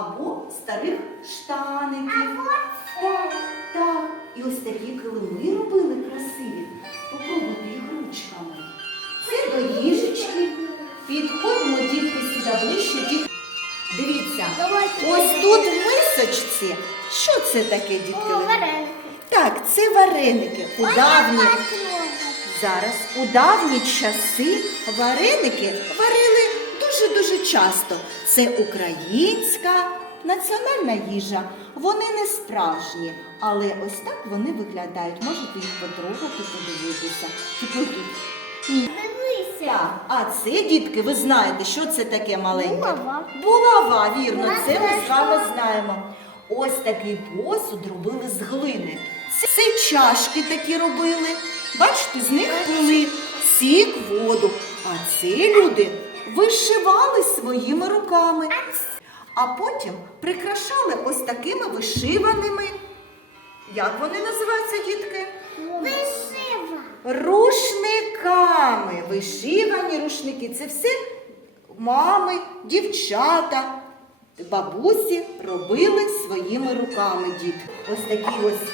або старих штаників. Або Так, так. І ось такі килими робили красиві. Попробуйте їх ручками. Це до їжечки. Підходимо, дітки, сюди ближче. Дітки. Дивіться, ось тут в мисочці. Що це таке, дітки? вареники. Так, це вареники. У давні... Зараз у давні часи вареники вареники часто. Це українська національна їжа. Вони не справжні, але ось так вони виглядають. Можете їх потрогати, подивитися. Ні. Так, а це, дітки, ви знаєте, що це таке маленьке? Булава. Булава, вірно, Булава це ми з вами знаємо. Ось такий посуд робили з глини. Це, це чашки такі робили. Бачите, з них пили сік, воду. А це люди вишивали своїми руками. А потім прикрашали ось такими вишиваними. Як вони називаються, дітки? Рушниками. Вишивані рушники. Це все мами, дівчата, бабусі робили своїми руками дітки. Ось такі ось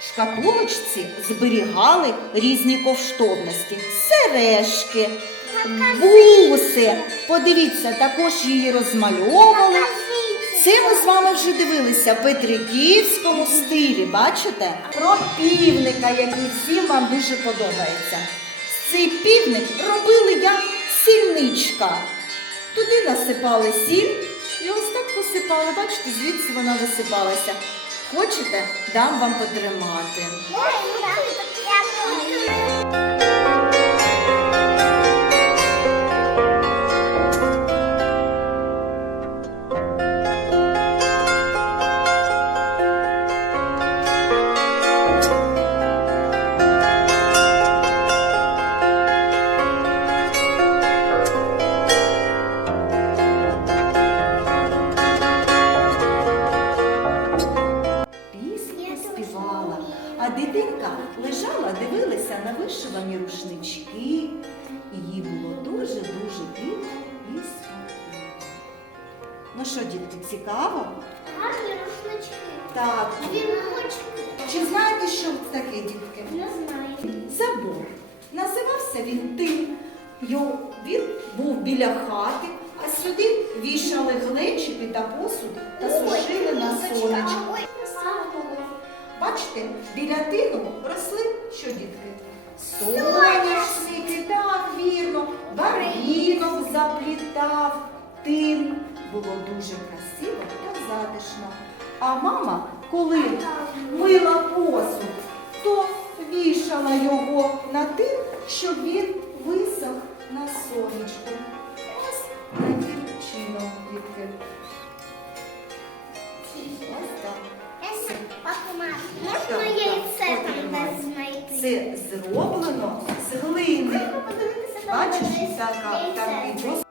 шкатулочці зберігали різні коштовності. Сережки, буси. Подивіться, також її розмальовували. Це ми з вами вже дивилися в Петриківському стилі, бачите? Про півника, який всім вам дуже подобається. Цей півник робили як сільничка. Туди насипали сіль і ось так посипали. Бачите, звідси вона висипалася. Хочете, дам вам потримати. Дитинка лежала, дивилася на вишивані рушнички. І їй було дуже-дуже тихо і спокійно. Ну що, дітки, цікаво? Так. Чи знаєте, що це таке, дітки? Забор. Називався він тим. Його- Він був біля хати, а сюди вішали глечики та посуд та сушили на сонечку. Бачите, біля тину росли що дітки? Соняшники, так, вірно, барвінок заплітав. Тин було дуже красиво та затишно. А мама, коли мила посуд, то вішала його на тин, щоб він висох на сонечку. Ось таким чином, дітки. Ось так. Можна яйце там десь знайти? Це зроблено з глини. Бачиш, така, так,